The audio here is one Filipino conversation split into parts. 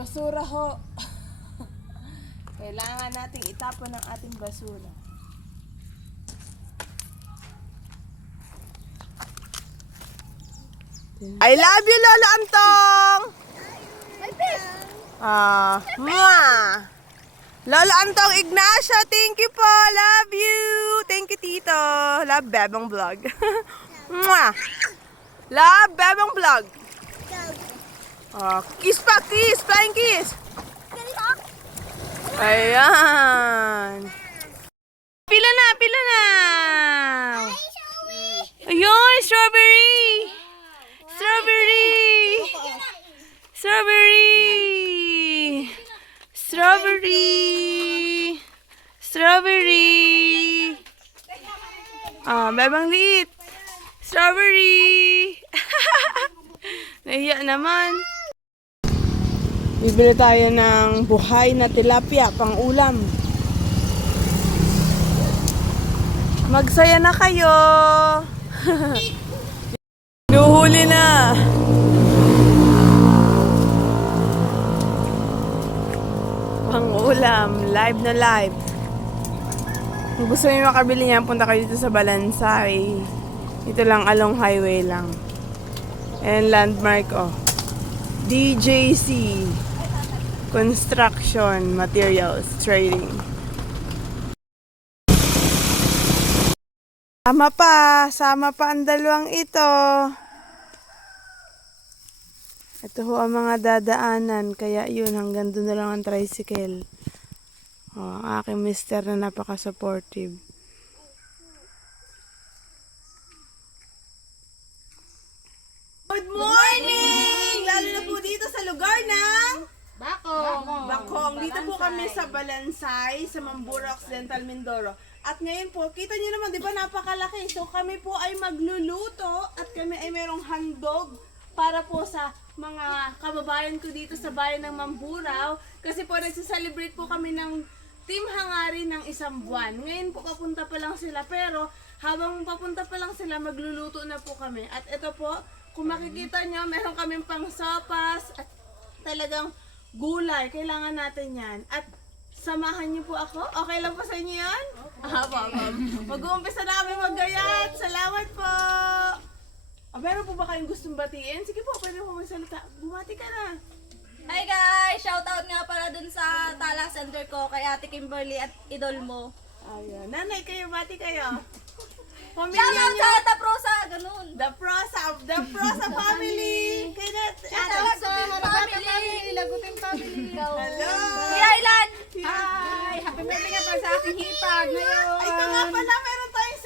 Basura ho. Kailangan nating itapon ang ating basura. I love you, Lolo Antong! Mwah! Lolo Antong Ignacio, thank you po! Love you! Thank you, Tito! Love Bebang Vlog. Mwah! Love Bebang Vlog. Kiss pa, kiss! Flying kiss! Ayan! Pila na, pila na! Ayun, strawberry! Strawberry! Strawberry! Strawberry! Strawberry! Bebang liit! Strawberry! Nahiya naman. Bibili tayo ng buhay na tilapia pang ulam. Magsaya na kayo! Nuhuli na! Pang ulam, live na live. Kung gusto niyo makabili niyan, punta kayo dito sa Balansay. Ito lang, along highway lang. And landmark, oh. DJC Construction Materials Trading. Sama pa ang dalawang ito. Ito ho ang mga dadaanan, kaya yun, hanggang doon na lang ang tricycle. Oh, ang aking mister na napaka-supportive. Good morning! Lalo na po dito sa lugar ng Bakong. Dito po kami sa Balansay, sa Mamburao Occidental, Mindoro. At ngayon po, kita nyo naman, di ba napakalaki. So kami po ay magluluto at kami ay merong handog para po sa mga kababayan ko dito sa bayan ng Mamburao. Kasi po nagsiselebrate po kami ng Team Hangarin ng 1 buwan. Ngayon po papunta pa lang sila, pero habang papunta pa lang sila, magluluto na po kami. At ito po, kung makikita nyo, meron kaming pang sopas at talagang gulay. Kailangan natin yan. At samahan niyo po ako. Okay lang po sa inyo yan? Mag-uumpisa na kami maggayat. Salamat po! Meron po ba kayong gustong batiin? Sige po, pwede po magsalita. Bumati ka na. Hi guys! Shoutout nga pala dun sa Tala Center ko kay Ate Kimberly at idol mo. Ayan. Nanay kayo, bati kayo. Pamilya Shoutout niyo. sa Taprosa! Ganun! The Prosa family! Kaya Shoutout sa family! Laguting family. Hello! Kuya Ilan! Hi! Happy birthday nga pa sa aking hipag ngayon. Ay, ito nga pala, meron tayong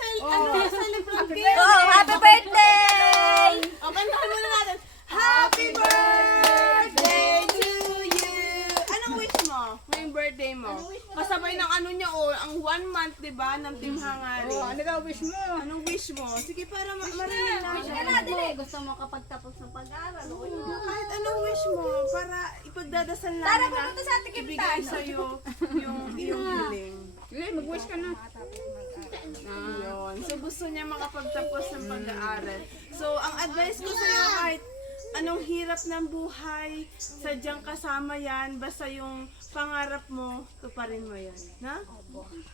celebrate game. Oh, happy birthday! O, kantahan muna natin. Happy birthday to you! Anong wish mo? Ngayong birthday mo? Kasabay ng ano niya, ang 1 month, di ba, ng Team Hangarin. Ano daw wish mo? Anong wish mo? Sige, para marinig Wish ka natin. na, dili! Gusto mo kapag tapos ng pag-aaral. Kahit anong wish mo, para ipagdadasal Tara, namin na pumunta sa Ate Kim ibigay tayo. sa'yo yung iyong hiling. Sige, mag-wish ka na. Yun. So gusto niya makapagtapos ng pag-aaral. So ang advice ko sa'yo, kahit anong hirap ng buhay, sadyang kasama yan, basta yung pangarap mo, tuparin mo yan. Na?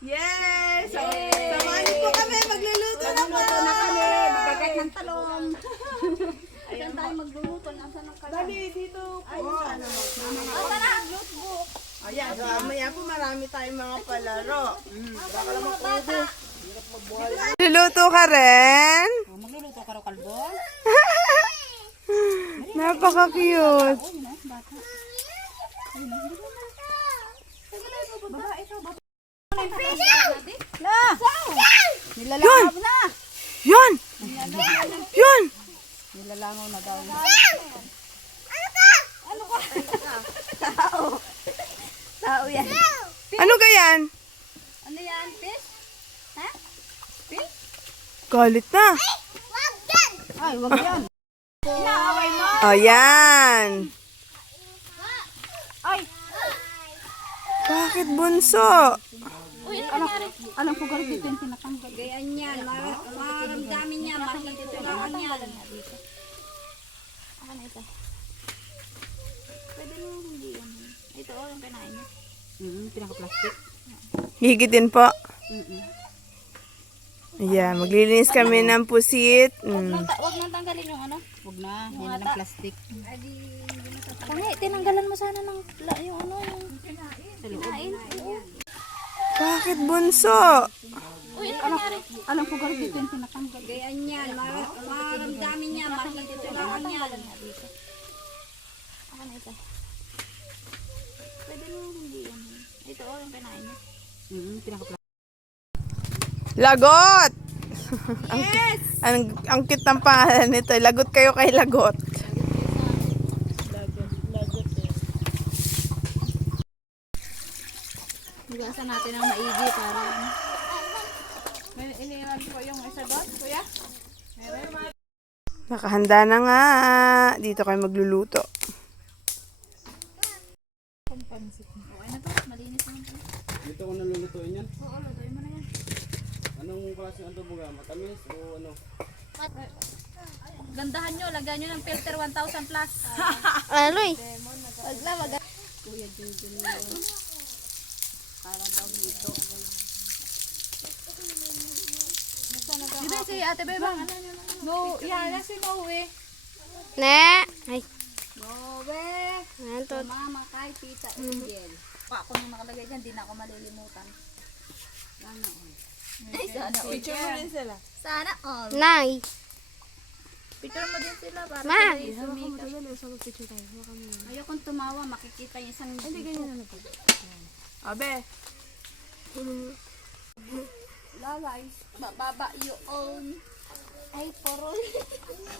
Yes! So, samahan niyo po kami, magluluto na po! Na kami, magagat ng talong. Saan tayo magluluto? Nasaan ang kalan? Dali, dito po. Ano mo? Oh, tara! Notebook! Ayan, so mamaya po marami tayong mga palaro. Luluto ka rin? Magluluto ka ro kalbo? Napaka-cute. Nilalangaw na. Yun! Yun! Nilalangaw na daw. Tao yan. Ano gayan? Ano yan? Fish? Ha? Fish? Galit na. Ay, wag yan. Inaaway mo? Ayan. Ay! Bakit bunso? Uy, ano nangyari? Alam ko galit dito yung tinatanggal. Ganyan yan. Maramdamin niya. Makikitulangan niya. Ako na ito. Pwede mo hindi yan. Ito, yung kinain niya. Pinaka-plastic. Higitin po. Ayan, maglilinis kami ng pusit. Huwag nang tanggalin yung ano. Huwag na. Yan na ng plastic. Tangi, tinanggalan mo sana ng yung ano, yung kinain. Bakit bunso? Uy, ano nangyari? Alam ko ganito ito yung pinatanggal. Ganyan yan. Maramdamin niya. Makikitulaan niya. Ako na ito. Pwede mo hindi yan. Ito, yung kinain niya. Pinaka-plastic. Lagot! Yes! ang cute ng pangalan nito. Lagot kayo kay Lagot. Higasan natin ang maigi para Iniwan ko yung isa doon, kuya. Nakahanda na nga. Dito kayo magluluto. okay na to. Malinis naman to. Dito ko nalulutuin yan. Oo, lutuin mo na yan. Anong klase ang tubuga? Matamis o ano? Gandahan nyo. Lagyan nyo ng filter 1,000 plus. Aloy. Diba si Ate Bebang? No, yan na si Noe. Ne. Ay. Nobe! Ano Mama kay Tita Angel. Pa ako nung nakalagay dyan, di na ako malilimutan. Sana all. Ay, sana all. Picture mo rin sila. Sana all. Nay. Picture mo din sila para Ma. sila sumikat. Ayokong tumawa, makikita yung isang hindi ganyan na Abe. lalay. Bababa yun. Ay, porol.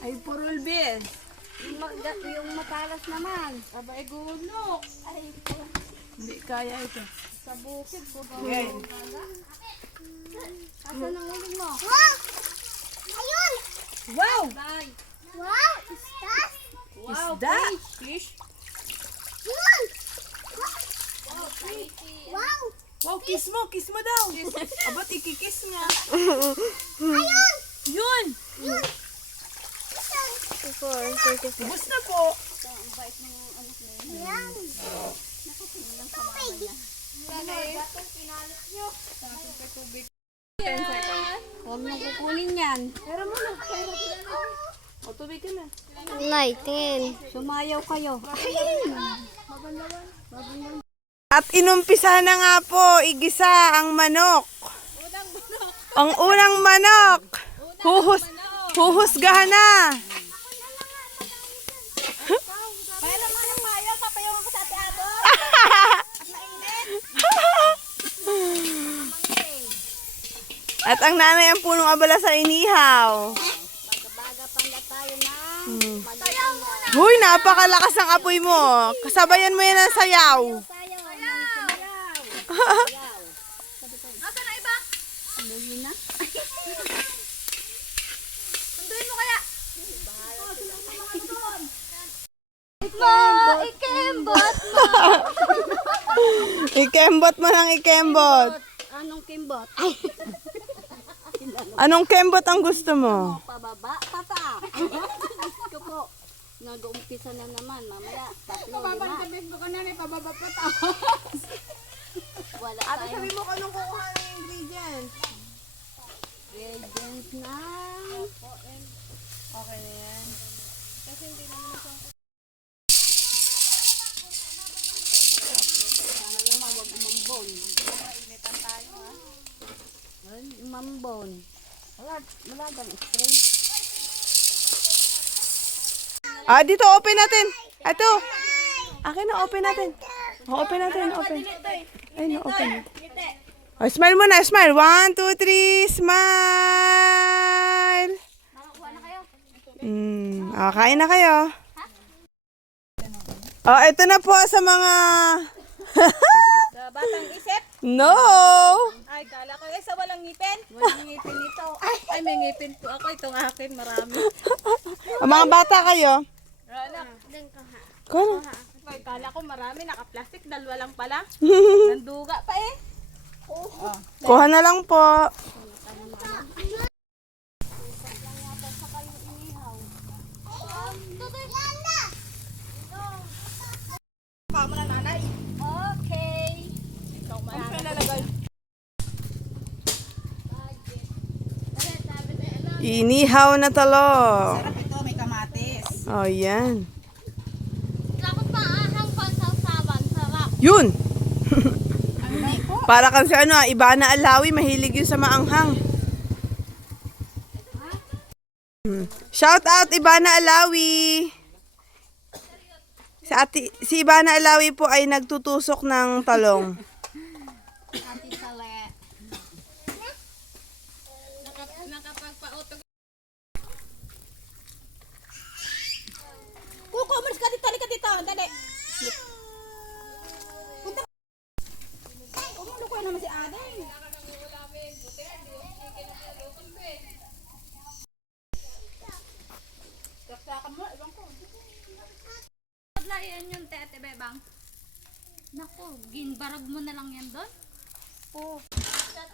Ay, purul bis. Yung matalas naman. Aba, gulok. Ay, porol. Hindi kaya ito. Sa bukid ko. Okay. Asan ang uling mo? Wow! Bye. Isda! Fish. Wow, kiss mo daw. Abot, ikikiss nga. Yun! Ubus na po. Huwag mo kukunin yan. O, tubig ka na. Nay, tingin. Sumayaw kayo. At inumpisa na nga po, igisa ang manok. Ang unang manok. Huhusgahan na. Mayroon mo ng mayo, papayong ako sa ate Abo. At ang nanay ang punong abala sa inihaw. Baga pala tayo na. Huy, napakalakas ng apoy mo. Kasabayan mo yan ang sayaw. Asa na iba? Luwi na. Sunduin mo kaya. Ikembot mo. Ikembot mo ng ikembot. Anong kimbot? Anong kembot ang gusto mo? Pababa, pata. Ito po. Nag-uumpisa na naman. Mamaya, 3, 5. Sabihin ko na rin, pababa pa ta. Wala Ate, tayong sabi mo kung anong kukuha ng ingredients. ingredients na. Okay na yan. Mambon. Wala bang spray? Ah, dito, open natin. Ito. Akin na, open natin. Open natin, open. Ay, no, open. Oh, smile muna, smile. 1, 2, 3, smile. Nakakuha na kayo? Kain na kayo. Oh, ito na po sa mga... Sa batang isip. No! Ay, kala ko sa walang ngipin. Walang ngipin ito. Ay, may ngipin po ako. Itong akin, marami. Ang mga bata kayo. Anak. Kano? Ay, kala ko marami. Naka-plastic. Dalawa lang pala. Nanduga pa eh. Kuha na lang po. Inihaw na talong. Sarap ito, may kamatis. Oh, yan. Tapos paahang pansawsawan. Sarap. Yun! Ay po. Para kan si ano, Ibana Alawi, mahilig yun sa maanghang. Shout out Ibana Alawi! Si Ibana Alawi po ay nagtutusok ng talong. Ati Sale. Nakapagpa-auto. Kuko, umalis ka dito, halika dito. Dali. Punta. Kumulukoy naman si Aday. Saksakan mo, ibang ko. Yan yung tete bebang. Naku, ginbarag mo na lang yan doon.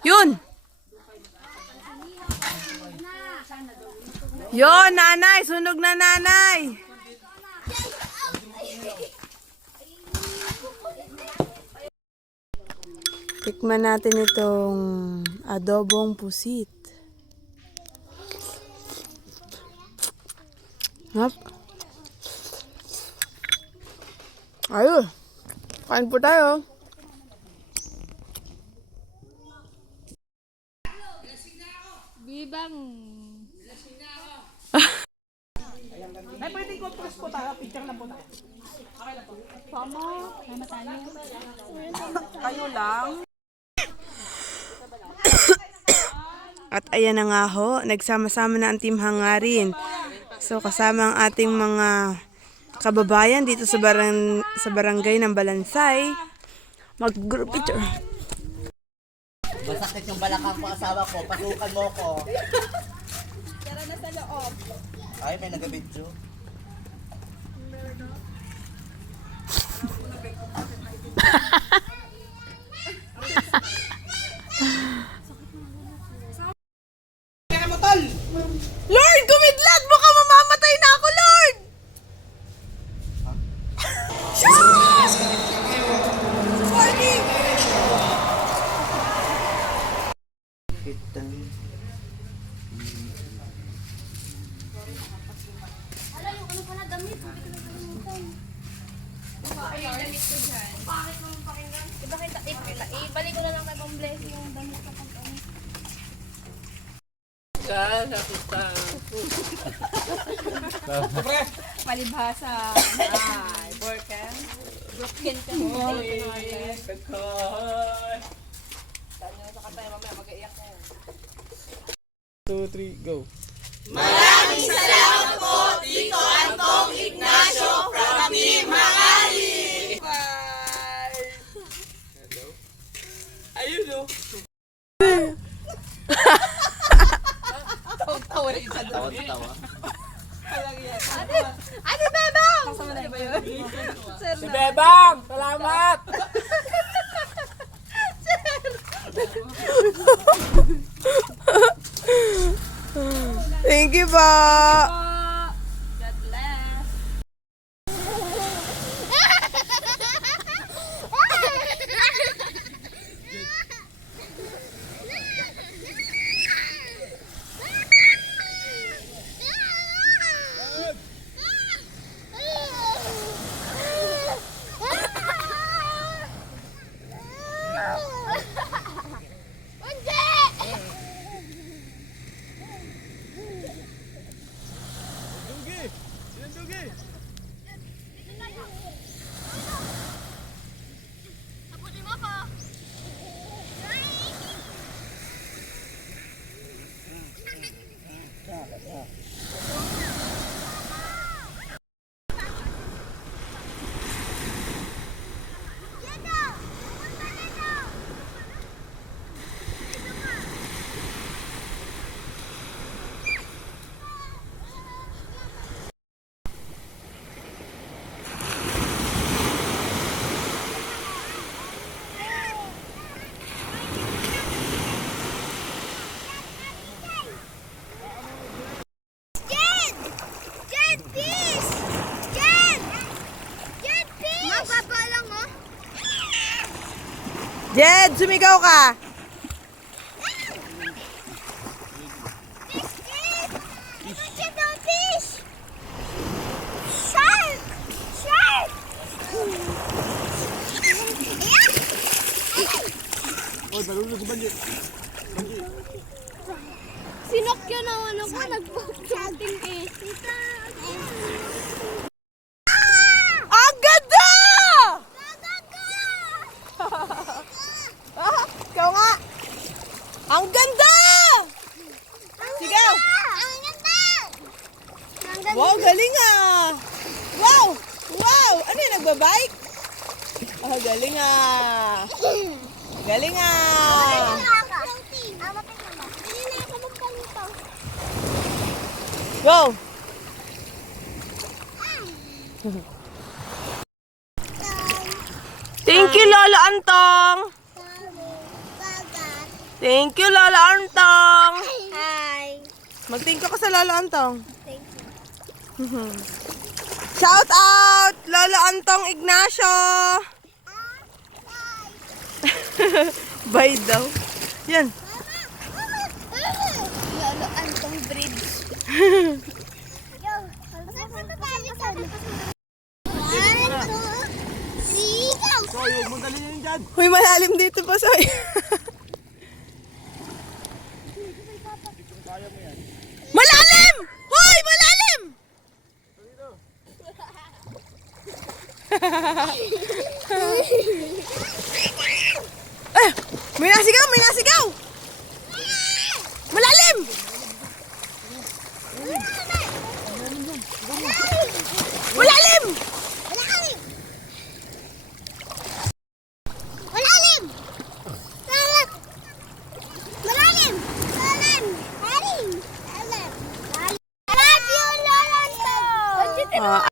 Yun! Yun, nanay! Sunog na nanay! Tikman natin itong adobong pusit. Hap. Ayun. Kain po tayo. Bibang. Ay, pwede ko po tayo. Picture na po tayo. Kayo lang. At ayan na nga ho, nagsama-sama na ang Team Hangarin. So kasama ang ating mga kababayan dito sa barangay ng Balansay. Mag-group picture. Masakit yung balakang ko asawa ko. Pasukan mo ko. Tara na sa loob. Ay, may nagabidyo. Lord, kumidlat! Baka mamamatay na ako, Lord! Shush! Warning! Ala, yung ano pala damit. Hindi ko nakalimutan. Bakit yung damit ko dyan? Bakit naman pakinggan? Ibalik ko na lang kay Bang Blessing yung damit ko pag ano. Palibhasa. Ay, broken. Broken ka. Two, three, go. Tawa sa tawa. Ano, Bebang? Si Bebang! Salamat! Thank you po! God bless. Jed, sumigaw ka! Wow! Wow! Ano yung nagbabike? Ah, galing ah. Galing ah. Go! Thank you, Lola Antong! Thank you, Lola Antong! Hi. Mag-thank you ka sa Lola Antong. Thank you. Shout out! Lola Antong Ignacio! Bye daw. Yan. Lolo Antong Bridge. Huy, malalim dito pa, Soy. Malalim! Huy, malalim! Eh, may nasigaw, may nasigaw! Malalim! Malalim! Ah,